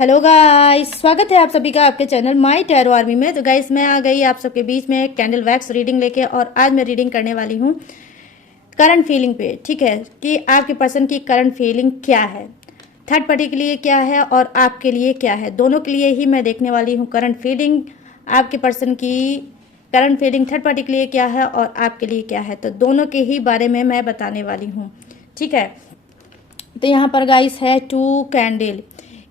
Hello guys, स्वागत है आप सभी का आपके चैनल माय टैरो आर्मी में। तो गाइस मैं आ गई आप सबके बीच में कैंडल वैक्स रीडिंग लेके, और आज मैं रीडिंग करने वाली हूँ करंट फीलिंग पे। ठीक है कि आपके पर्सन की करंट फीलिंग क्या है, थर्ड पार्टी के लिए क्या है और आपके लिए क्या है। दोनों के लिए ही मैं देखने वाली हूँ करंट फीलिंग। आपके पर्सन की करंट फीलिंग थर्ड पार्टी के लिए क्या है और आपके लिए क्या है, तो दोनों के ही बारे में मैं बताने वाली हूँ। ठीक है, तो यहाँ पर गाइस है 2 कैंडल।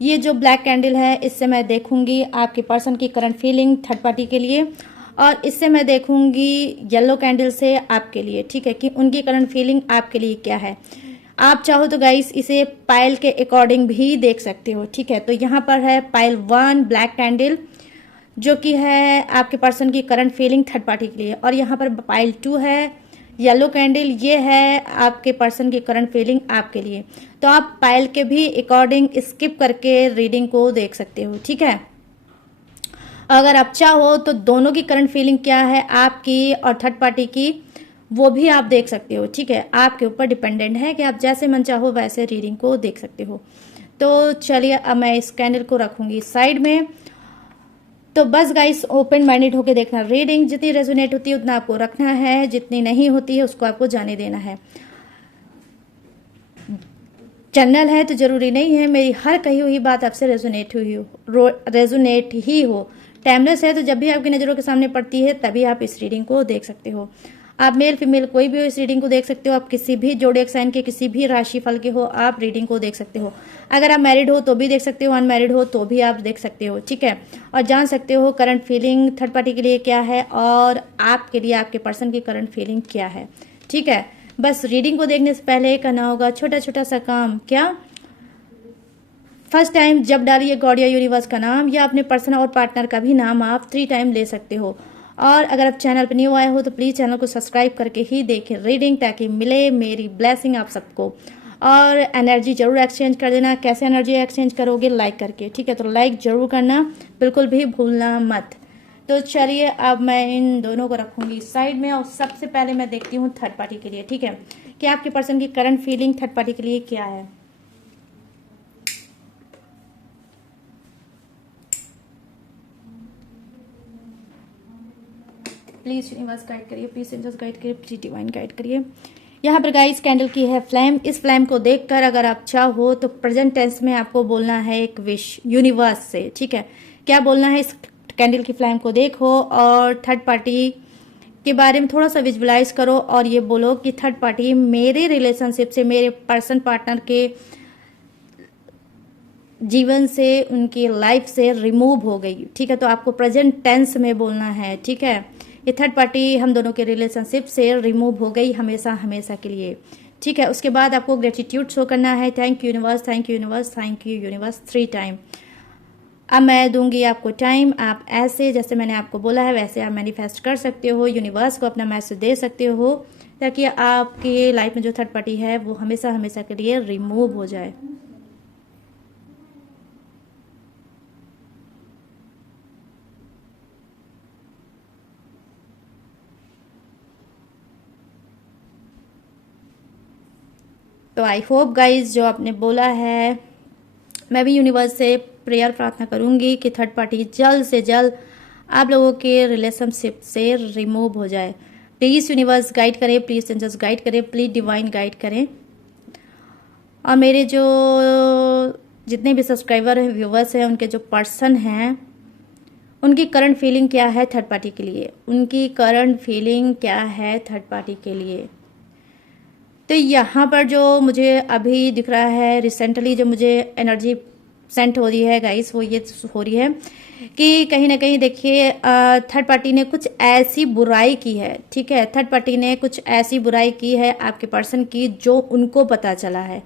ये जो ब्लैक कैंडल है इससे मैं देखूंगी आपके पर्सन की करंट फीलिंग थर्ड पार्टी के लिए, और इससे मैं देखूंगी येलो कैंडल से आपके लिए। ठीक है कि उनकी करंट फीलिंग आपके लिए क्या है। आप चाहो तो गाइस इसे पाइल के अकॉर्डिंग भी देख सकते हो। ठीक है, तो यहाँ पर है पाइल 1 ब्लैक कैंडल जो कि है आपके पर्सन की करंट फीलिंग थर्ड पार्टी के लिए, और यहाँ पर पाइल 2 है येलो कैंडल, ये है आपके पर्सन की करंट फीलिंग आपके लिए। तो आप पाइल के भी अकॉर्डिंग स्किप करके रीडिंग को देख सकते हो। ठीक है, अगर आप चाहो तो दोनों की करंट फीलिंग क्या है आपकी और थर्ड पार्टी की, वो भी आप देख सकते हो। ठीक है, आपके ऊपर डिपेंडेंट है कि आप जैसे मन चाहो वैसे रीडिंग को देख सकते हो। तो चलिए अब मैं इस कैंडल को रखूंगी साइड में। तो बस गाइस ओपन माइंडेड होकर देखना, रीडिंग जितनी रेजोनेट होती है उतना आपको रखना है, जितनी नहीं होती है उसको आपको जाने देना है। चैनल है तो जरूरी नहीं है मेरी हर कही हुई बात आपसे रेजोनेट ही हो। टाइमलेस है तो जब भी आपकी नज़रों के सामने पड़ती है तभी आप इस रीडिंग को देख सकते हो। आप मेल फीमेल कोई भी हो इस रीडिंग को देख सकते हो। आप किसी भी जोडिएक साइन के किसी भी राशि फल के हो आप रीडिंग को देख सकते हो। अगर आप मैरिड हो तो भी देख सकते हो, अनमैरिड हो तो भी आप देख सकते हो। ठीक है, और जान सकते हो करंट फीलिंग थर्ड पार्टी के लिए क्या है और आपके लिए आपके पर्सन की करंट फीलिंग क्या है। ठीक है, बस रीडिंग को देखने से पहले करना होगा छोटा छोटा सा काम। क्या, फर्स्ट टाइम जब डालिए गॉड या यूनिवर्स का नाम या अपने पर्सन और पार्टनर का भी नाम आप 3 टाइम ले सकते हो। और अगर आप चैनल पर न्यू आए हो तो प्लीज़ चैनल को सब्सक्राइब करके ही देखें रीडिंग, ताकि मिले मेरी ब्लेसिंग आप सबको। और एनर्जी जरूर एक्सचेंज कर देना। कैसे एनर्जी एक्सचेंज करोगे? लाइक करके। ठीक है, तो लाइक जरूर करना, बिल्कुल भी भूलना मत। तो चलिए अब मैं इन दोनों को रखूंगी साइड में, और सबसे पहले मैं देखती हूँ थर्ड पार्टी के लिए। ठीक है, कि आपके पर्सन की करंट फीलिंग थर्ड पार्टी के लिए क्या है। प्लीज यूनिवर्स गाइड करिए, प्लीज एंजल्स गाइड करिए, प्लीज डिवाइन गाइड करिए। यहाँ पर गाइस कैंडल की है फ्लेम। इस फ्लेम को देखकर अगर आप चाहो तो प्रेजेंट टेंस में आपको बोलना है एक विश यूनिवर्स से। ठीक है, क्या बोलना है? इस कैंडल की फ्लेम को देखो और थर्ड पार्टी के बारे में थोड़ा सा विजुअलाइज करो, और ये बोलो कि थर्ड पार्टी मेरे रिलेशनशिप से, मेरे पर्सन पार्टनर के जीवन से, उनकी लाइफ से रिमूव हो गई। ठीक है, तो आपको प्रेजेंट टेंस में बोलना है। ठीक है, ये थर्ड पार्टी हम दोनों के रिलेशनशिप से रिमूव हो गई हमेशा हमेशा के लिए। ठीक है, उसके बाद आपको ग्रेटिट्यूड शो करना है। Thank you universe, thank you universe, thank you universe 3 time. अब मैं दूंगी आपको टाइम, आप ऐसे जैसे मैंने आपको बोला है वैसे आप मैनिफेस्ट कर सकते हो, यूनिवर्स को अपना मैसेज दे सकते हो, ताकि आपके लाइफ में जो थर्ड पार्टी है वो हमेशा हमेशा के लिए रिमूव हो जाए। तो आई होप गाइज जो आपने बोला है, मैं भी यूनिवर्स से प्रेयर प्रार्थना करूंगी कि थर्ड पार्टी जल्द से जल्द आप लोगों के रिलेशनशिप से रिमूव हो जाए। प्लीज़ यूनिवर्स गाइड करें, प्लीज़ एंजल्स गाइड करें, प्लीज़ डिवाइन गाइड करें। और मेरे जो जितने भी सब्सक्राइबर हैं, व्यूवर्स हैं, उनके जो पर्सन हैं, उनकी करंट फीलिंग क्या है थर्ड पार्टी के लिए, उनकी करंट फीलिंग क्या है थर्ड पार्टी के लिए। तो यहाँ पर जो मुझे अभी दिख रहा है, रिसेंटली जो मुझे एनर्जी सेंट हो रही है गाइस, वो ये हो रही है कि कहीं ना कहीं देखिए थर्ड पार्टी ने कुछ ऐसी बुराई की है। ठीक है, थर्ड पार्टी ने कुछ ऐसी बुराई की है आपके पर्सन की जो उनको पता चला है।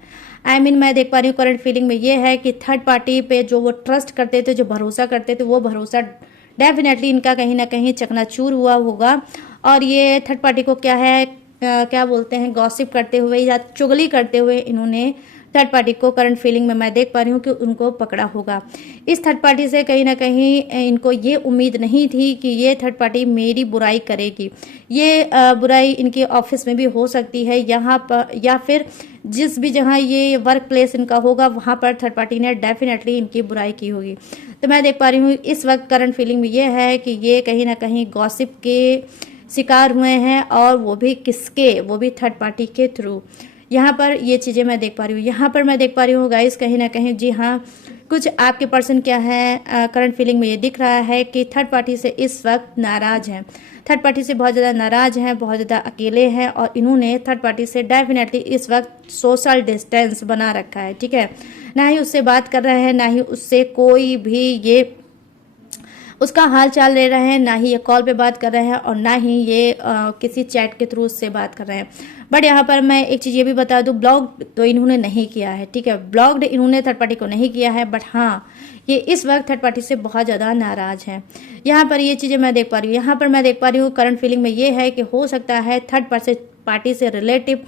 मैं देख पा रही हूँ करंट फीलिंग में ये है कि थर्ड पार्टी पे जो वो ट्रस्ट करते थे, जो भरोसा करते थे, वो भरोसा डेफिनेटली इनका कहीं ना कहीं चकनाचूर हुआ होगा। और ये थर्ड पार्टी को क्या है, क्या बोलते हैं, गॉसिप करते हुए या चुगली करते हुए इन्होंने थर्ड पार्टी को करंट फीलिंग में मैं देख पा रही हूँ कि उनको पकड़ा होगा। इस थर्ड पार्टी से कहीं ना कहीं इनको ये उम्मीद नहीं थी कि ये थर्ड पार्टी मेरी बुराई करेगी। ये बुराई इनके ऑफिस में भी हो सकती है यहाँ पर, या फिर जिस भी जहाँ ये वर्क प्लेस इनका होगा वहाँ पर थर्ड पार्टी ने डेफिनेटली इनकी बुराई की होगी। तो मैं देख पा रही हूँ इस वक्त करंट फीलिंग में ये है कि ये कहीं ना कहीं गॉसिप के शिकार हुए हैं, और वो भी किसके, वो भी थर्ड पार्टी के थ्रू। यहाँ पर ये चीज़ें मैं देख पा रही हूँ। यहाँ पर मैं देख पा रही हूँ गाइस कहीं ना कहीं, जी हाँ, कुछ आपके पर्सन क्या है, करंट फीलिंग में ये दिख रहा है कि थर्ड पार्टी से इस वक्त नाराज हैं, थर्ड पार्टी से बहुत ज़्यादा नाराज हैं, बहुत ज़्यादा अकेले हैं, और इन्होंने थर्ड पार्टी से डेफिनेटली इस वक्त सोशल डिस्टेंस बना रखा है। ठीक है, ना ही उससे बात कर रहे हैं, ना ही उससे कोई भी ये उसका हाल चाल ले रहे हैं, ना ही ये कॉल पे बात कर रहे हैं, और ना ही ये किसी चैट के थ्रू उससे बात कर रहे हैं। बट यहाँ पर मैं एक चीज़ ये भी बता दूँ, ब्लॉक तो इन्होंने नहीं किया है। ठीक है, ब्लॉक्ड इन्होंने थर्ड पार्टी को नहीं किया है, बट हाँ ये इस वक्त थर्ड पार्टी से बहुत ज़्यादा नाराज हैं। यहाँ पर ये चीज़ें मैं देख पा रही हूँ। यहाँ पर मैं देख पा रही हूँ करंट फीलिंग में ये है कि हो सकता है थर्ड पार्टी से रिलेटिव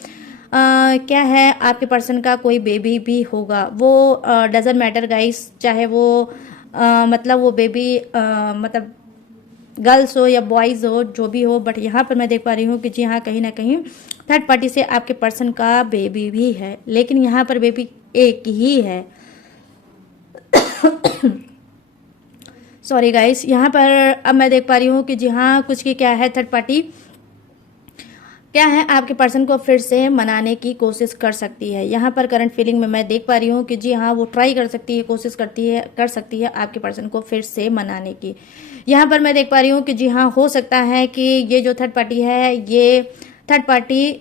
क्या है, आपके पर्सन का कोई बेबी भी होगा। वो डजंट मैटर गाइस, चाहे वो मतलब वो बेबी मतलब गर्ल्स हो या बॉयज़ हो, जो भी हो, बट यहाँ पर मैं देख पा रही हूँ कि जी हाँ कहीं ना कहीं थर्ड पार्टी से आपके पर्सन का बेबी भी है, लेकिन यहाँ पर बेबी एक ही है। सॉरी गाइस, यहाँ पर अब मैं देख पा रही हूँ कि जी हाँ कुछ की क्या है, थर्ड पार्टी क्या है, आपके पर्सन को फिर से मनाने की कोशिश कर सकती है। यहाँ पर करंट फीलिंग में मैं देख पा रही हूँ कि जी हाँ वो ट्राई कर सकती है, कोशिश कर सकती है आपके पर्सन को फिर से मनाने की। यहाँ पर मैं देख पा रही हूँ कि जी हाँ हो सकता है कि ये जो थर्ड पार्टी है, ये थर्ड पार्टी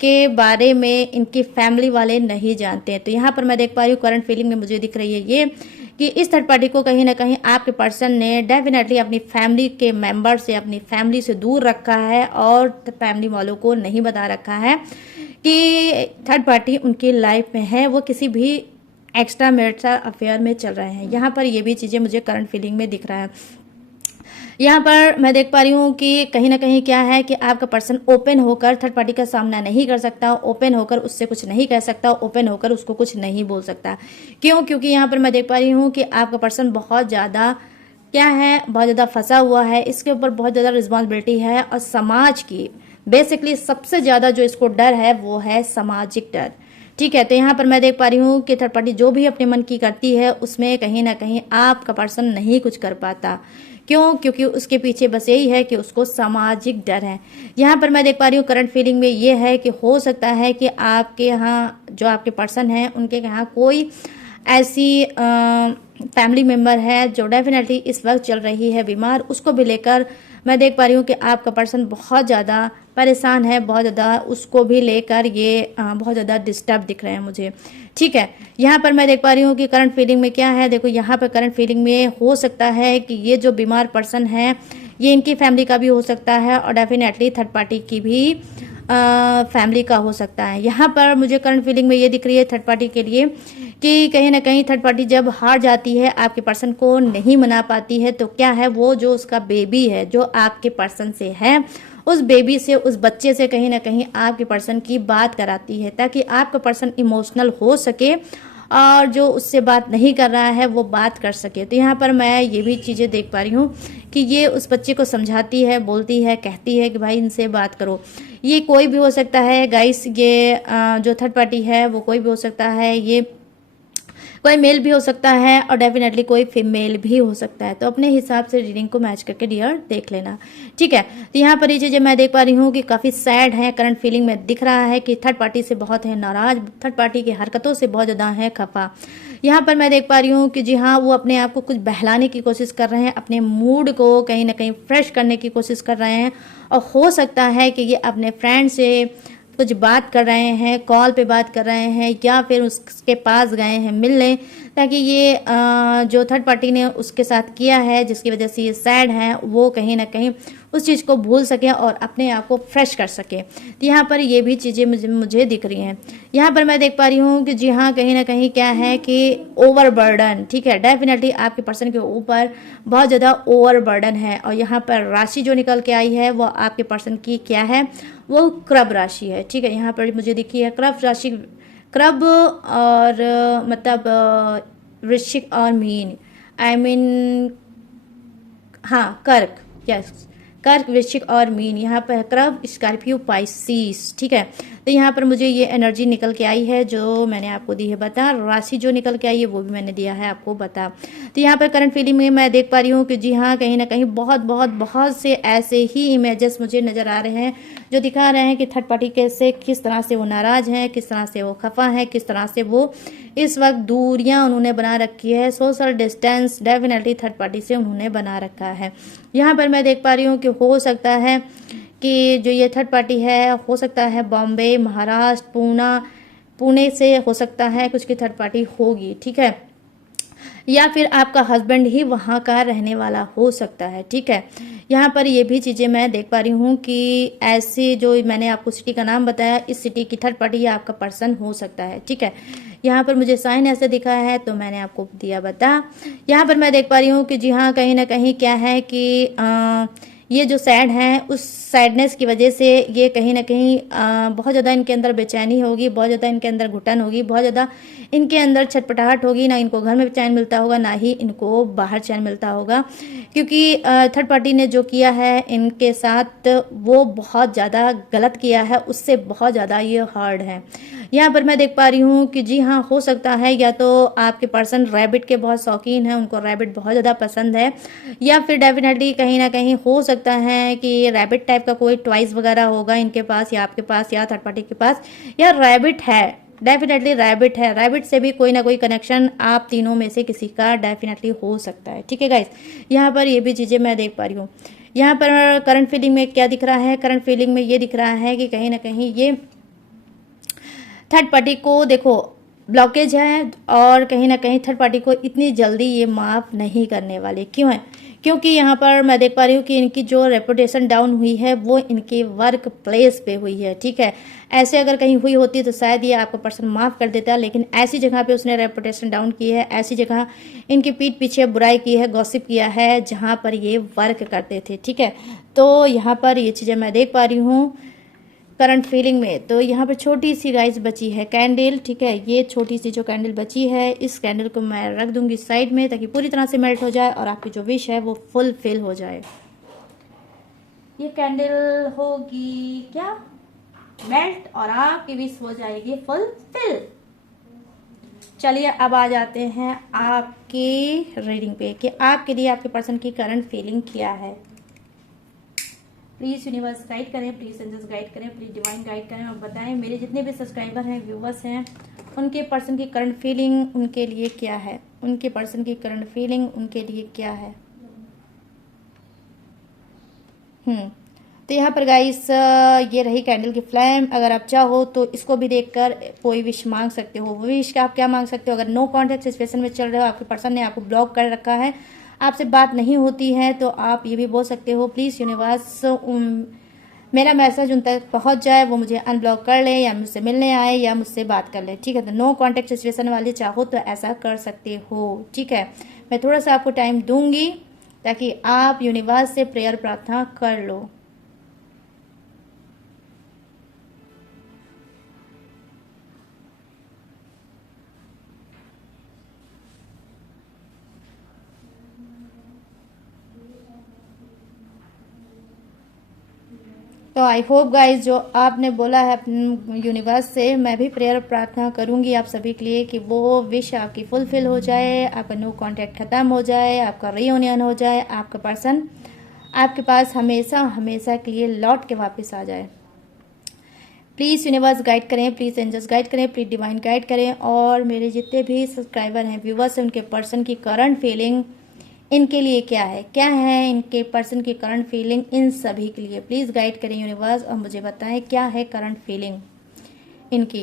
के बारे में इनकी फैमिली वाले नहीं जानते हैं। तो यहाँ पर मैं देख पा रही हूँ करंट फीलिंग में मुझे दिख रही है ये कि इस थर्ड पार्टी को कहीं ना कहीं आपके पर्सन ने डेफिनेटली अपनी फैमिली के मेंबर से, अपनी फैमिली से दूर रखा है, और फैमिली वालों को नहीं बता रखा है कि थर्ड पार्टी उनकी लाइफ में है, वो किसी भी एक्स्ट्रा मैरिटल अफेयर में चल रहे हैं। यहाँ पर ये भी चीज़ें मुझे करंट फीलिंग में दिख रहा है। यहाँ पर मैं देख पा रही हूँ कि कहीं ना कहीं क्या है कि आपका पर्सन ओपन होकर थर्ड पार्टी का सामना नहीं कर सकता, ओपन होकर उससे कुछ नहीं कह सकता, ओपन होकर उसको कुछ नहीं बोल सकता। क्यों? क्योंकि यहाँ पर मैं देख पा रही हूँ कि आपका पर्सन बहुत ज़्यादा क्या है, बहुत ज़्यादा फंसा हुआ है, इसके ऊपर बहुत ज़्यादा रिस्पॉन्सिबिलिटी है, और समाज की बेसिकली सबसे ज़्यादा जो इसको डर है वो है सामाजिक डर। ठीक है, तो यहाँ पर मैं देख पा रही हूँ कि थर्ड पार्टी जो भी अपने मन की करती है उसमें कहीं ना कहीं आपका पर्सन नहीं कुछ कर पाता। क्यों? क्योंकि उसके पीछे बस यही है कि उसको सामाजिक डर है। यहाँ पर मैं देख पा रही हूँ करंट फीलिंग में ये है कि हो सकता है कि आपके यहाँ जो आपके पर्सन है उनके यहाँ कोई ऐसी फैमिली मेम्बर है जो डेफिनेटली इस वक्त चल रही है बीमार, उसको भी लेकर मैं देख पा रही हूँ कि आपका पर्सन बहुत ज़्यादा परेशान है, बहुत ज़्यादा उसको भी लेकर ये बहुत ज़्यादा डिस्टर्ब दिख रहे हैं मुझे। ठीक है, यहाँ पर मैं देख पा रही हूँ कि करंट फीलिंग में क्या है, देखो यहाँ पर करंट फीलिंग में हो सकता है कि ये जो बीमार पर्सन है ये इनकी फैमिली का भी हो सकता है, और डेफिनेटली थर्ड पार्टी की भी फैमिली का हो सकता है। यहाँ पर मुझे करंट फीलिंग में ये दिख रही है थर्ड पार्टी के लिए कि कहीं ना कहीं थर्ड पार्टी जब हार जाती है, आपके पर्सन को नहीं मना पाती है, तो क्या है, वो जो उसका बेबी है जो आपके पर्सन से है, उस बेबी से, उस बच्चे से कहीं ना कहीं आपके पर्सन की बात कराती है, ताकि आपका पर्सन इमोशनल हो सके और जो उससे बात नहीं कर रहा है वो बात कर सके। तो यहाँ पर मैं ये भी चीज़ें देख पा रही हूँ कि ये उस बच्चे को समझाती है, बोलती है, कहती है कि भाई इनसे बात करो। ये कोई भी हो सकता है गाइस, ये जो थर्ड पार्टी है वो कोई भी हो सकता है, ये कोई मेल भी हो सकता है और डेफिनेटली कोई फीमेल भी हो सकता है। तो अपने हिसाब से रीडिंग को मैच करके डियर देख लेना। ठीक है, तो यहाँ पर ये चीज़ें मैं देख पा रही हूँ कि काफ़ी सैड है, करंट फीलिंग में दिख रहा है कि थर्ड पार्टी से बहुत है नाराज, थर्ड पार्टी की हरकतों से बहुत ज़्यादा है खफा। यहाँ पर मैं देख पा रही हूँ कि जी हाँ वो अपने आप को कुछ बहलाने की कोशिश कर रहे हैं, अपने मूड को कहीं ना कहीं फ्रेश करने की कोशिश कर रहे हैं, और हो सकता है कि ये अपने फ्रेंड से कुछ बात कर रहे हैं, कॉल पे बात कर रहे हैं, या फिर उसके पास गए हैं मिलने, ताकि ये जो थर्ड पार्टी ने उसके साथ किया है जिसकी वजह से ये सैड है, वो कहीं ना कहीं उस चीज़ को भूल सके और अपने आप को फ्रेश कर सके। तो यहाँ पर ये भी चीज़ें मुझे दिख रही हैं। यहाँ पर मैं देख पा रही हूँ कि जी हाँ कहीं ना कहीं क्या है कि ओवरबर्डन, ठीक है, डेफिनेटली आपके पर्सन के ऊपर बहुत ज़्यादा ओवरबर्डन है। और यहाँ पर राशि जो निकल के आई है वो आपके पर्सन की क्या है, वो क्रब राशि है। ठीक है, यहाँ पर मुझे दिखी है क्रब राशि, क्रब और मतलब वृश्चिक और मीन, आई मीन हाँ कर्क, यस कर्क, वृश्चिक और मीन। यहाँ पर क्रब, स्कॉर्पियो, पाइसिस। ठीक है, तो यहाँ पर मुझे ये एनर्जी निकल के आई है जो मैंने आपको दी है बता, राशि जो निकल के आई है वो भी मैंने दिया है आपको बता। तो यहाँ पर करंट फीलिंग में मैं देख पा रही हूँ कि जी हाँ, कहीं ना कहीं बहुत बहुत बहुत से ऐसे ही इमेजेस मुझे नज़र आ रहे हैं जो दिखा रहे हैं कि थर्ड पार्टी कैसे, किस तरह से वो नाराज़ हैं, किस तरह से वो खफा है, किस तरह से वो इस वक्त दूरियां उन्होंने बना रखी है, social distance definitely third party से उन्होंने बना रखा है। यहाँ पर मैं देख पा रही हूँ कि हो सकता है कि जो ये थर्ड पार्टी है, हो सकता है बॉम्बे, महाराष्ट्र, पुणे से हो सकता है कुछ की थर्ड पार्टी होगी, ठीक है, या फिर आपका हस्बैंड ही वहाँ का रहने वाला हो सकता है, ठीक है। यहाँ पर ये भी चीज़ें मैं देख पा रही हूँ कि ऐसी जो मैंने आपको सिटी का नाम बताया, इस सिटी की थर्ड पार्टी या आपका पर्सन हो सकता है, ठीक है। यहाँ पर मुझे साइन ऐसे दिखा है तो मैंने आपको दिया बता। यहाँ पर मैं देख पा रही हूँ कि जी हाँ, कहीं ना कहीं क्या है कि ये जो सैड हैं उस सैडनेस की वजह से ये कहीं ना कहीं बहुत ज़्यादा इनके अंदर बेचैनी होगी, बहुत ज़्यादा इनके अंदर घुटन होगी, बहुत ज़्यादा इनके अंदर छटपटाहट होगी। ना इनको घर में चैन मिलता होगा, ना ही इनको बाहर चैन मिलता होगा, क्योंकि थर्ड पार्टी ने जो किया है इनके साथ वो बहुत ज़्यादा गलत किया है, उससे बहुत ज़्यादा ये हार्ड है। यहाँ पर मैं देख पा रही हूँ कि जी हाँ, हो सकता है या तो आपके पर्सन रैबिट के बहुत शौकीन हैं, उनको रैबिट बहुत ज़्यादा पसंद है, या फिर डेफिनेटली कहीं ना कहीं हो सकता है कि रैबिट टाइप का कोई टॉयज वगैरह होगा इनके पास या आपके पास या थर्ड पार्टी के पास, या रैबिट है, डेफिनेटली रैबिट है, रैबिट से भी कोई ना कोई कनेक्शन आप तीनों में से किसी का डेफिनेटली हो सकता है, ठीक है गाइस। यहाँ पर ये भी चीज़ें मैं देख पा रही हूँ। यहाँ पर करंट फीलिंग में क्या दिख रहा है, करंट फीलिंग में ये दिख रहा है कि कहीं ना कहीं ये थर्ड पार्टी को देखो ब्लॉकेज है, और कहीं ना कहीं थर्ड पार्टी को इतनी जल्दी ये माफ़ नहीं करने वाले। क्यों है? क्योंकि यहाँ पर मैं देख पा रही हूँ कि इनकी जो रेपुटेशन डाउन हुई है वो इनके वर्क प्लेस पे हुई है, ठीक है। ऐसे अगर कहीं हुई होती तो शायद ये आपका पर्सन माफ़ कर देता, लेकिन ऐसी जगह पे उसने रेपुटेशन डाउन की है, ऐसी जगह इनकी पीठ पीछे बुराई की है, गॉसिप किया है, जहाँ पर ये वर्क करते थे, ठीक है। तो यहाँ पर ये चीज़ें मैं देख पा रही हूँ करंट फीलिंग में। तो यहाँ पर छोटी सी गाइस बची है कैंडल, ठीक है। ये छोटी सी जो कैंडल बची है, इस कैंडल को मैं रख दूंगी साइड में ताकि पूरी तरह से मेल्ट हो जाए और आपकी जो विश है वो फुलफिल हो जाए। ये कैंडल होगी क्या मेल्ट और आपकी विश हो जाएगी फुलफिल। चलिए अब आ जाते हैं आपकी रीडिंग पे कि आपके लिए आपके पर्सन की करंट फीलिंग क्या है। प्लीज़ यूनिवर्स गाइड करें, प्लीज़ एंजल्स गाइड करें, प्लीज़ डिवाइन गाइड करें और बताएं मेरे जितने भी सब्सक्राइबर हैं, व्यूवर्स हैं, उनके पर्सन की करंट फीलिंग उनके लिए क्या है, उनके पर्सन की करंट फीलिंग उनके लिए क्या है। तो यहाँ पर गाइस ये रही कैंडल की फ्लेम। अगर आप चाहो तो इसको भी देखकर कोई विश मांग सकते हो। वो विश आप क्या मांग सकते हो? अगर नो कॉन्टैक्ट सिचुएशन में चल रहे हो, आपके पर्सन ने आपको ब्लॉक कर रखा है, आपसे बात नहीं होती है, तो आप ये भी बोल सकते हो प्लीज़ यूनिवर्स मेरा मैसेज उन तक पहुंच जाए, वो मुझे अनब्लॉक कर ले या मुझसे मिलने आए या मुझसे बात कर ले, ठीक है। तो नो कॉन्टैक्ट सिचुएशन वाले चाहो तो ऐसा कर सकते हो, ठीक है। मैं थोड़ा सा आपको टाइम दूंगी ताकि आप यूनिवर्स से प्रेयर प्रार्थना कर लो। तो आई होप गाइज जो आपने बोला है यूनिवर्स से, मैं भी प्रेयर प्रार्थना करूंगी आप सभी के लिए कि वो विश आपकी फुलफिल हो जाए, आपका नो कांटेक्ट खत्म हो जाए, आपका रीयूनियन हो जाए, आपका पर्सन आपके पास हमेशा हमेशा के लिए लौट के वापस आ जाए। प्लीज़ यूनिवर्स गाइड करें, प्लीज़ एंजल्स गाइड करें, प्लीज़ डिवाइन गाइड करें, और मेरे जितने भी सब्सक्राइबर हैं, व्यूवर्स हैं, उनके पर्सन की करंट फीलिंग इनके लिए क्या है, क्या है इनके पर्सन की करंट फीलिंग इन सभी के लिए। प्लीज़ गाइड करें यूनिवर्स और मुझे बताएं क्या है करंट फीलिंग इनकी।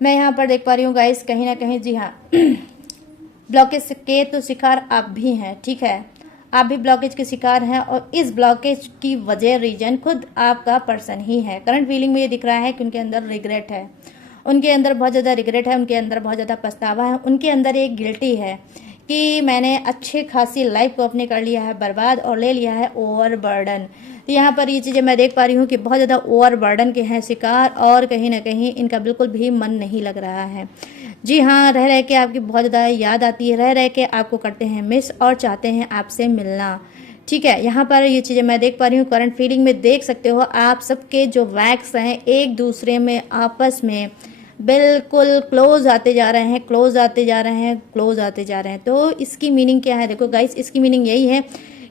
मैं यहाँ पर देख पा रही हूँ गाइस, कहीं ना कहीं जी हाँ ब्लॉकेज के तो शिकार आप भी हैं, ठीक है। आप भी ब्लॉकेज के शिकार हैं और इस ब्लॉकेज की वजह रीजन खुद आपका पर्सन ही है। करंट फीलिंग में ये दिख रहा है कि उनके अंदर रिग्रेट है, उनके अंदर बहुत ज़्यादा रिग्रेट है, उनके अंदर बहुत ज़्यादा पछतावा है, उनके अंदर एक गिल्टी है कि मैंने अच्छी खासी लाइफ को अपने कर लिया है बर्बाद और ले लिया है ओवर बर्डन। तो यहाँ पर ये चीज़ें मैं देख पा रही हूँ कि बहुत ज़्यादा ओवर बर्डन के हैं शिकार, और कहीं ना कहीं इनका बिल्कुल भी मन नहीं लग रहा है। जी हाँ, रह रह के आपकी बहुत ज़्यादा याद आती है, रह रह के आपको करते हैं मिस और चाहते हैं आपसे मिलना। ठीक है। यहाँ पर ये चीज़ें मैं देख पा रही हूँ। करंट फीलिंग में देख सकते हो आप सबके जो वैक्स हैं एक दूसरे में आपस में बिल्कुल क्लोज आते जा रहे हैं, क्लोज आते जा रहे हैं, क्लोज आते जा रहे हैं। तो इसकी मीनिंग क्या है? देखो गाइस, इसकी मीनिंग यही है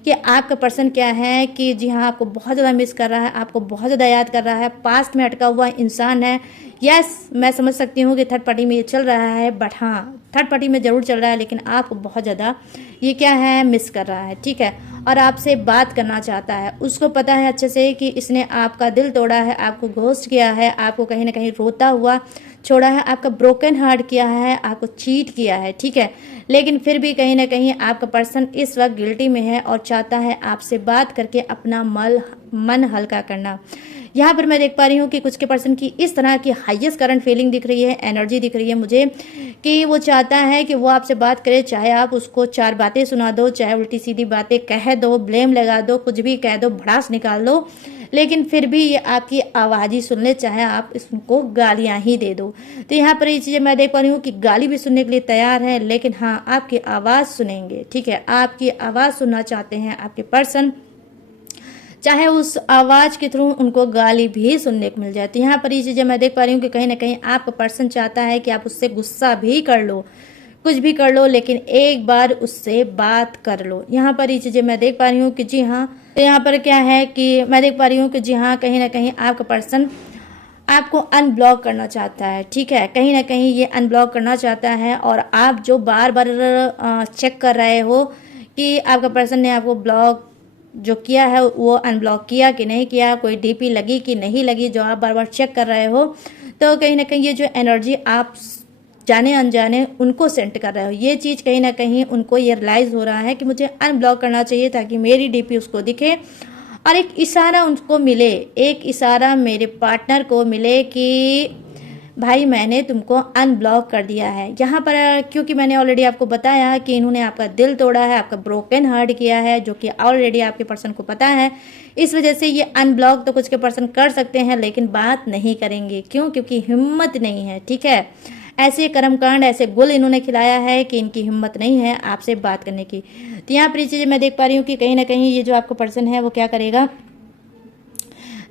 कि आपका पर्सन क्या है कि जी हाँ, आपको बहुत ज़्यादा मिस कर रहा है, आपको बहुत ज़्यादा याद कर रहा है, पास्ट में अटका हुआ इंसान है। यस, मैं समझ सकती हूँ कि थर्ड पार्टी में ये चल रहा है, बट हाँ, थर्ड पार्टी में ज़रूर चल रहा है, लेकिन आपको बहुत ज़्यादा ये क्या है, मिस कर रहा है। ठीक है, और आपसे बात करना चाहता है। उसको पता है अच्छे से कि इसने आपका दिल तोड़ा है, आपको घोस्ट किया है, आपको कहीं ना कहीं रोता हुआ छोड़ा है, आपका ब्रोकन हार्ट किया है, आपको चीट किया है। ठीक है, लेकिन फिर भी कहीं ना कहीं आपका पर्सन इस वक्त गिल्टी में है और चाहता है आपसे बात करके अपना मन हल्का करना। यहाँ पर मैं देख पा रही हूँ कि कुछ के पर्सन की इस तरह की हाईएस्ट करंट फीलिंग दिख रही है, एनर्जी दिख रही है मुझे, कि वो चाहता है कि वो आपसे बात करे, चाहे आप उसको 4 बातें सुना दो, चाहे उल्टी सीधी बातें कह दो, ब्लेम लगा दो, कुछ भी कह दो, भड़ास निकाल दो, लेकिन फिर भी ये आपकी आवाज़ ही सुन ले, चाहे आप इसको गालियाँ ही दे दो। तो यहाँ पर ये चीज़ें मैं देख पा रही हूँ कि गाली भी सुनने के लिए तैयार है, लेकिन हाँ, आपकी आवाज़ सुनेंगे। ठीक है, आपकी आवाज़ सुनना चाहते हैं आपके पर्सन, चाहे उस आवाज़ के थ्रू उनको गाली भी सुनने को मिल जाए। तो यहाँ पर ये चीज़ें मैं देख पा रही हूँ कि कहीं ना कहीं आपका पर्सन चाहता है कि आप उससे गुस्सा भी कर लो, कुछ भी कर लो, लेकिन एक बार उससे बात कर लो। यहाँ पर ये चीज़ें मैं देख पा रही हूँ कि जी हाँ, तो यहाँ पर क्या है कि मैं देख पा रही हूँ कि जी हाँ, कहीं ना कहीं आपका पर्सन आपको अनब्लॉक करना चाहता है। ठीक है, कहीं ना कहीं ये अनब्लॉक करना चाहता है, और आप जो बार बार चेक कर रहे हो कि आपका पर्सन ने आपको ब्लॉक जो किया है वो अनब्लॉक किया कि नहीं किया, कोई डीपी लगी कि नहीं लगी, जो आप बार बार चेक कर रहे हो, तो कहीं ना कहीं ये जो एनर्जी आप जाने अनजाने उनको सेंड कर रहे हो, ये चीज़ कहीं ना कहीं उनको ये रियलाइज़ हो रहा है कि मुझे अनब्लॉक करना चाहिए ताकि मेरी डीपी उसको दिखे और एक इशारा उनको मिले, एक इशारा मेरे पार्टनर को मिले कि भाई मैंने तुमको अनब्लॉक कर दिया है। यहाँ पर क्योंकि मैंने ऑलरेडी आपको बताया कि इन्होंने आपका दिल तोड़ा है, आपका ब्रोकन हार्ट किया है, जो कि ऑलरेडी आपके पर्सन को पता है। इस वजह से ये अनब्लॉक तो कुछ के पर्सन कर सकते हैं, लेकिन बात नहीं करेंगे। क्यों? क्योंकि हिम्मत नहीं है। ठीक है, ऐसे कर्मकांड, ऐसे गुल इन्होंने खिलाया है कि इनकी हिम्मत नहीं है आपसे बात करने की। तो यहाँ पर ये चीज़ें मैं देख पा रही हूँ कि कहीं ना कहीं ये जो आपका पर्सन है वो क्या करेगा,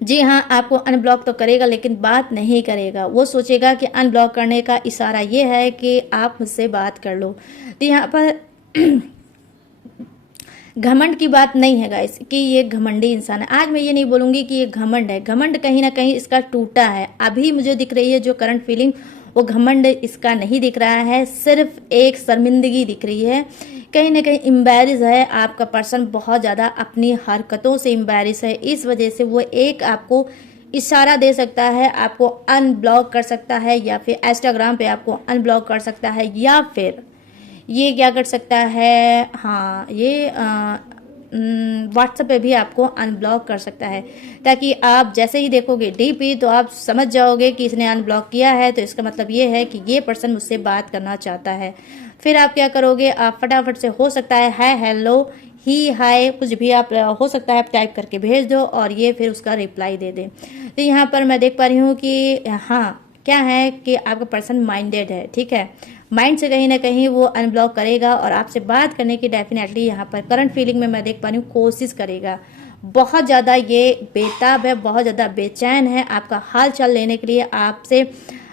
जी हाँ, आपको अनब्लॉक तो करेगा लेकिन बात नहीं करेगा। वो सोचेगा कि अनब्लॉक करने का इशारा ये है कि आप मुझसे बात कर लो। तो यहाँ पर घमंड की बात नहीं है गाइस कि ये घमंडी इंसान है। आज मैं ये नहीं बोलूँगी कि ये घमंड है, घमंड कहीं ना कहीं इसका टूटा है। अभी मुझे दिख रही है जो करंट फीलिंग, वो घमंड इसका नहीं दिख रहा है, सिर्फ एक शर्मिंदगी दिख रही है। कहीं ना कहीं एम्बैरिस है आपका पर्सन, बहुत ज़्यादा अपनी हरकतों से एम्बैरिस है। इस वजह से वो एक आपको इशारा दे सकता है, आपको अनब्लॉक कर सकता है, या फिर इंस्टाग्राम पे आपको अनब्लॉक कर सकता है, या फिर ये क्या कर सकता है, हाँ, ये व्हाट्सएप पे भी आपको अनब्लॉक कर सकता है, ताकि आप जैसे ही देखोगे डीपी तो आप समझ जाओगे कि इसने अनब्लॉक किया है, तो इसका मतलब ये है कि ये पर्सन मुझसे बात करना चाहता है। फिर आप क्या करोगे, आप फटाफट से, हो सकता है हाय, हेलो, ही, हाय, कुछ भी आप हो सकता है आप टाइप करके भेज दो और ये फिर उसका रिप्लाई दे दे। तो यहाँ पर मैं देख पा रही हूँ कि हाँ, क्या है कि आपका पर्सन माइंडेड है। ठीक है, माइंड से कहीं ना कहीं वो अनब्लॉक करेगा और आपसे बात करने की डेफिनेटली यहाँ पर करंट फीलिंग में मैं देख पा रही हूँ कोशिश करेगा। बहुत ज़्यादा ये बेताब है, बहुत ज़्यादा बेचैन है आपका हाल चाल लेने के लिए, आपसे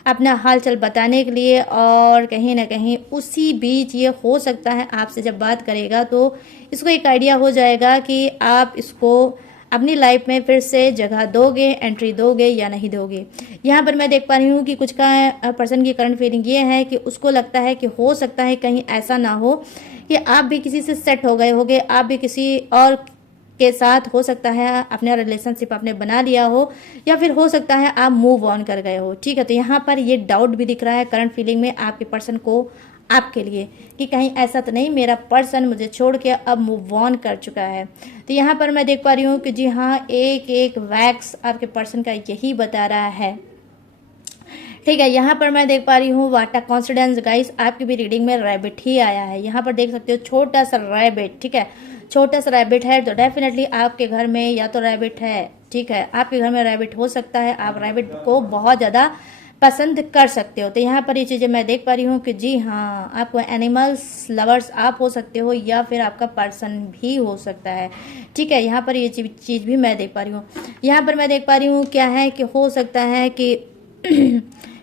अपना हाल चाल बताने के लिए, और कहीं ना कहीं उसी बीच ये हो सकता है आपसे जब बात करेगा तो इसको एक आइडिया हो जाएगा कि आप इसको अपनी लाइफ में फिर से जगह दोगे, एंट्री दोगे या नहीं दोगे। यहाँ पर मैं देख पा रही हूँ कि कुछ का पर्सन की करंट फीलिंग ये है कि उसको लगता है कि हो सकता है कहीं ऐसा ना हो कि आप भी किसी से सेट हो गए होगे, आप भी किसी और के साथ, हो सकता है अपना रिलेशनशिप आपने बना लिया हो, या फिर हो सकता है आप मूव ऑन कर गए हो। ठीक है, तो यहाँ पर ये डाउट भी दिख रहा है करंट फीलिंग में आपके पर्सन को आपके लिए, कि कहीं ऐसा तो नहीं मेरा पर्सन मुझे छोड़ के अब मूव ऑन कर चुका है। तो यहाँ पर मैं देख पा रही हूँ कि जी हाँ, एक एक वैक्स आपके पर्सन का यही बता रहा है। ठीक है, यहाँ पर मैं देख पा रही हूँ वाटा कॉन्फिडेंस गाइस, आपकी भी रीडिंग में रैबिट ही आया है। यहाँ पर देख सकते हो छोटा सा रैबिट। ठीक है, छोटा सा रैबिट है, तो डेफिनेटली आपके घर में या तो रैबिट है। ठीक है, आपके घर में रैबिट हो सकता है, आप रैबिट को बहुत ज़्यादा पसंद कर सकते हो। तो यहाँ पर ये चीज़ें मैं देख पा रही हूँ कि जी हाँ, आपको एनिमल्स लवर्स आप हो सकते हो या फिर आपका पर्सन भी हो सकता है। ठीक है, यहाँ पर ये चीज़ भी मैं देख पा रही हूँ। यहाँ पर मैं देख पा रही हूँ क्या है कि हो सकता है कि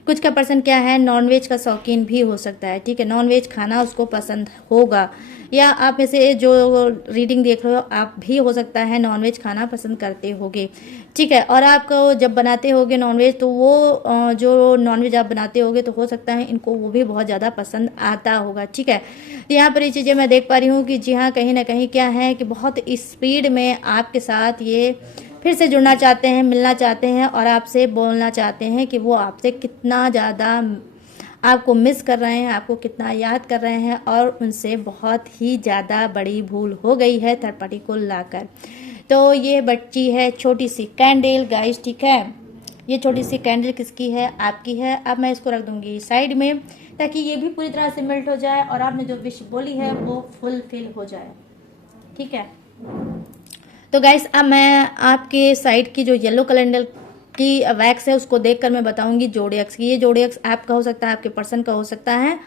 कुछ का पर्सन क्या है, नॉनवेज का शौकीन भी हो सकता है। ठीक है, नॉनवेज खाना उसको पसंद होगा, या आप में से जो रीडिंग देख रहे हो आप भी हो सकता है नॉनवेज खाना पसंद करते होगे। ठीक है, और आपको जब बनाते होगे नॉनवेज तो वो जो नॉनवेज आप बनाते होगे तो हो सकता है इनको वो भी बहुत ज़्यादा पसंद आता होगा। ठीक है, तो यहाँ पर ये चीज़ें मैं देख पा रही हूँ कि जी हाँ, कहीं ना कहीं क्या है कि बहुत स्पीड में आपके साथ ये फिर से जुड़ना चाहते हैं, मिलना चाहते हैं और आपसे बोलना चाहते हैं कि वो आपसे कितना ज़्यादा आपको मिस कर रहे हैं, आपको कितना याद कर रहे हैं और उनसे बहुत ही ज़्यादा बड़ी भूल हो गई है थर्ड पार्टी को लाकर। तो ये बच्ची है छोटी सी कैंडल गाइस। ठीक है, ये छोटी सी कैंडल किसकी है? आपकी है। अब मैं इसको रख दूंगी साइड में ताकि ये भी पूरी तरह से मेल्ट हो जाए और आपने जो विश बोली है वो फुलफिल हो जाए। ठीक है, तो गाइस अब मैं आपके साइड की जो येलो कैलेंडर की वैक्स है उसको देखकर मैं बताऊंगी जोडियक्स की। ये जोडियक्स आपका हो सकता है, आपके पर्सन का हो सकता है,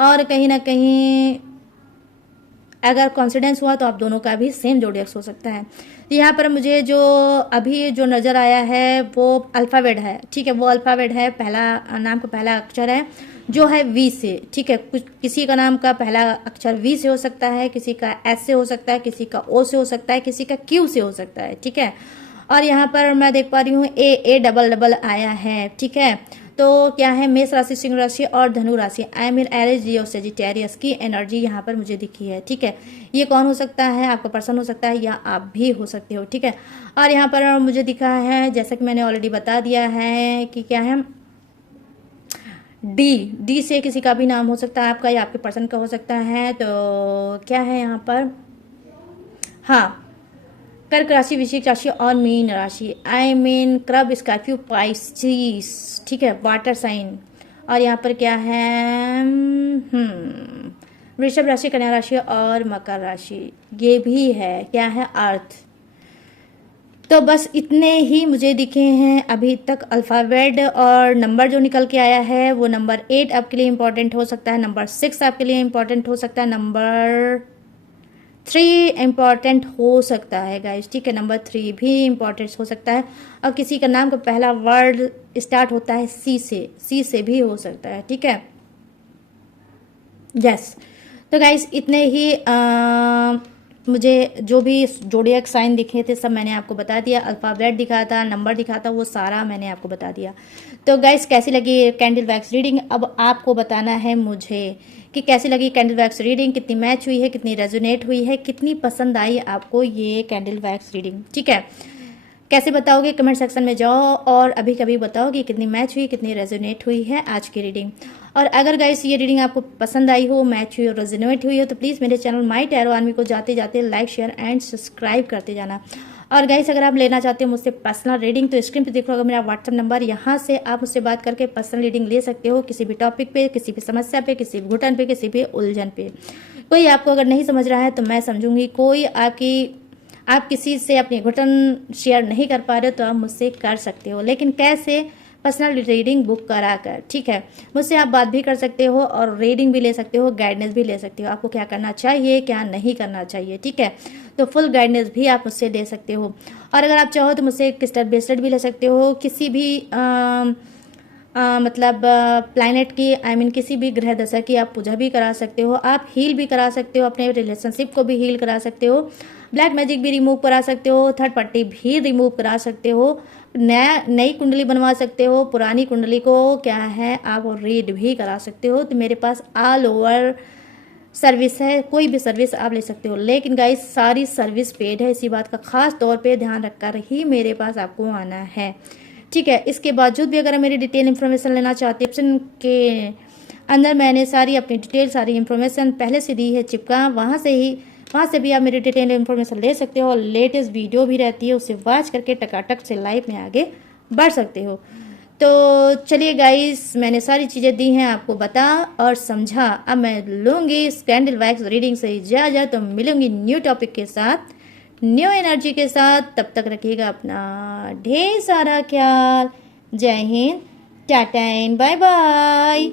और कहीं ना कहीं अगर कॉन्सिडेंस हुआ तो आप दोनों का भी सेम जोडियक्स हो सकता है। तो यहाँ पर मुझे जो अभी जो नज़र आया है वो अल्फ़ाबेट है। ठीक है, वो अल्फ़ाबेट है, पहला नाम का पहला अक्षर है जो है वी से। ठीक है, कुछ किसी का नाम का पहला अक्षर वी से हो सकता है, किसी का एस से हो सकता है, किसी का ओ से हो सकता है, किसी का क्यू से हो सकता है। ठीक है, और यहाँ पर मैं देख पा रही हूँ ए डबल डबल आया है। ठीक है, तो क्या है, मेष राशि, सिंह राशि और धनु राशि, I mean Aries, Leo, Sagittarius की एनर्जी यहाँ पर मुझे दिखी है। ठीक है, ये कौन हो सकता है? आपका पर्सन हो सकता है या आप भी हो सकते हो। ठीक है, और यहाँ पर मुझे दिखा है जैसा कि मैंने ऑलरेडी बता दिया है कि क्या है, डी से किसी का भी नाम हो सकता है, आपका या आपके पर्सन का हो सकता है। तो क्या है यहाँ पर, हाँ, कर्क राशि, वृश्चिक राशि और मीन राशि, आई मीन क्रब, स्कॉर्पियो, पाइसिस। ठीक है, वाटर साइन। और यहाँ पर क्या है, वृषभ राशि, कन्या राशि और मकर राशि, ये भी है क्या है, अर्थ। तो बस इतने ही मुझे दिखे हैं अभी तक अल्फ़ाबेट, और नंबर जो निकल के आया है वो नंबर 8 आपके लिए इंपॉर्टेंट हो सकता है, नंबर 6 आपके लिए इंपॉर्टेंट हो सकता है, नंबर 3 इम्पॉर्टेंट हो सकता है गाइस। ठीक है, नंबर 3 भी इम्पॉर्टेंट हो सकता है, और किसी का नाम का पहला वर्ड स्टार्ट होता है सी से भी हो सकता है। ठीक है, यस। तो गाइस इतने ही मुझे जो भी जोडियक साइन दिखे थे सब मैंने आपको बता दिया, अल्फ़ाबेट दिखा था, नंबर दिखा था, वो सारा मैंने आपको बता दिया। तो गाइस कैसी लगी कैंडल वैक्स रीडिंग, अब आपको बताना है मुझे कि कैसी लगी कैंडल वैक्स रीडिंग, कितनी मैच हुई है, कितनी रेजोनेट हुई है, कितनी पसंद आई आपको ये कैंडल वैक्स रीडिंग। ठीक है, कैसे बताओगे? कमेंट सेक्शन में जाओ और अभी कभी बताओ कि कितनी मैच हुई, कितनी रेजोनेट हुई है आज की रीडिंग। और अगर गाइस ये रीडिंग आपको पसंद आई हो, मैच हुई और रेजोनेट हुई हो तो प्लीज़ मेरे चैनल माई टैरो आर्मी को जाते जाते लाइक, शेयर एंड सब्सक्राइब करते जाना। और गाइस अगर आप लेना चाहते हो मुझसे पर्सनल रीडिंग तो स्क्रीन पे दिख रहा होगा मेरा व्हाट्सअप नंबर, यहाँ से आप मुझसे बात करके पर्सनल रीडिंग ले सकते हो, किसी भी टॉपिक पे, किसी भी समस्या पे, किसी भी घुटन पे, किसी भी उलझन पे। कोई आपको अगर नहीं समझ रहा है तो मैं समझूंगी, कोई आप किसी से अपनी घुटन शेयर नहीं कर पा रहे हो तो आप मुझसे कर सकते हो, लेकिन कैसे? पर्सनल रीडिंग बुक करा कर। ठीक है, मुझसे आप बात भी कर सकते हो और रीडिंग भी ले सकते हो, गाइडेंस भी ले सकते हो, आपको क्या करना चाहिए क्या नहीं करना चाहिए। ठीक है, तो फुल गाइडेंस भी आप मुझसे ले सकते हो, और अगर आप चाहो तो मुझसे क्रिस्टल ब्रेसलेट भी ले सकते हो, किसी भी मतलब प्लैनेट की, आई मीन किसी भी ग्रह दशा की आप पूजा भी करा सकते हो, आप हील भी करा सकते हो, अपने रिलेशनशिप को भी हील करा सकते हो, ब्लैक मैजिक भी रिमूव करा सकते हो, थर्ड पार्टी भी रिमूव करा सकते हो, नई कुंडली बनवा सकते हो, पुरानी कुंडली को क्या है आप रीड भी करा सकते हो। तो मेरे पास ऑल ओवर सर्विस है, कोई भी सर्विस आप ले सकते हो, लेकिन गाइस सारी सर्विस पेड है, इसी बात का खास तौर पे ध्यान रखकर ही मेरे पास आपको आना है। ठीक है, इसके बावजूद भी अगर मेरी डिटेल इन्फॉर्मेशन लेना चाहते हैं, ऑप्शन के अंदर मैंने सारी अपनी डिटेल, सारी इन्फॉर्मेशन पहले से दी है चिपका, वहाँ से भी आप मेरी डिटेल इन्फॉर्मेशन ले सकते हो, और लेटेस्ट वीडियो भी रहती है उसे वॉच करके टकाटक से लाइफ में आगे बढ़ सकते हो। तो चलिए गाइस, मैंने सारी चीज़ें दी हैं आपको बता और समझा, अब मैं लूँगी इस कैंडल वैक्स रीडिंग से इजाज़त, तो मिलूंगी न्यू टॉपिक के साथ, न्यू एनर्जी के साथ। तब तक रखिएगा अपना ढेर सारा ख्याल। जय हिंद, टाटा एंड बाय बाय।